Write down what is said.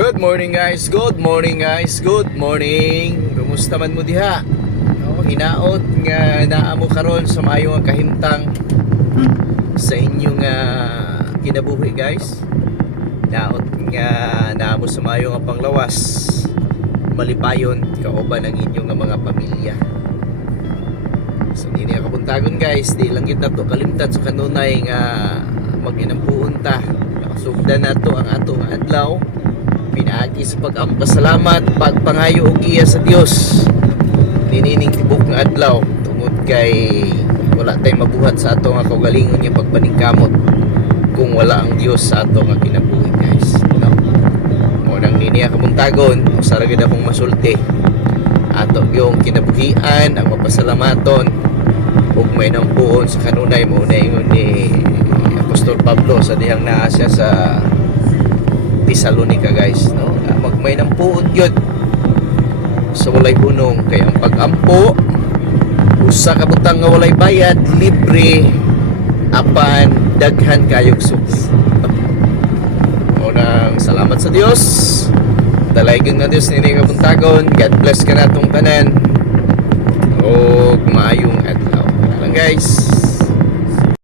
Good morning guys, good morning guys, good morning. Kumusta man mo diha? No, hinaot nga naa mo karon sa maayo nga kahimtang sa inyong kinabuhi guys. Hinaot nga naa mo sa maayo nga panglawas, malipayon kauban ang inyong mga pamilya. So hindi ka buntagon guys, di lang gid nato kalimtan sa kanunay nga maginampuon ta. Nakasugdan nato ang atong adlaw. Pinaagi sa pag-ampasalamat, pagpangayo og iya sa Dios. Ninining tibok nga adlaw tungod kay wala tay mabuhat sa ato nga kaugalingon nga pagpaningkamot kung wala ang Dios sa ato nga kinabuhi guys. No? Mo nang niniya kabuntagon, usa ra gid akong masulti. Ato yung kinabuhian ang mapasalamaton ug may nang puon sa kanunay mo na ingon ni Apostol Pablo sa dihang naa siya sa Tesalonica guys, no? Magmay ng puot yun sa walay hunong, kaya ang pag-ampo usa ka butang nga walay bayad, libre apan daghan kayog suki. Unang salamat sa Dios, dalaygon nga Dios nini ka buntagon. God bless ka natong tanan o maayong adlaw lang guys.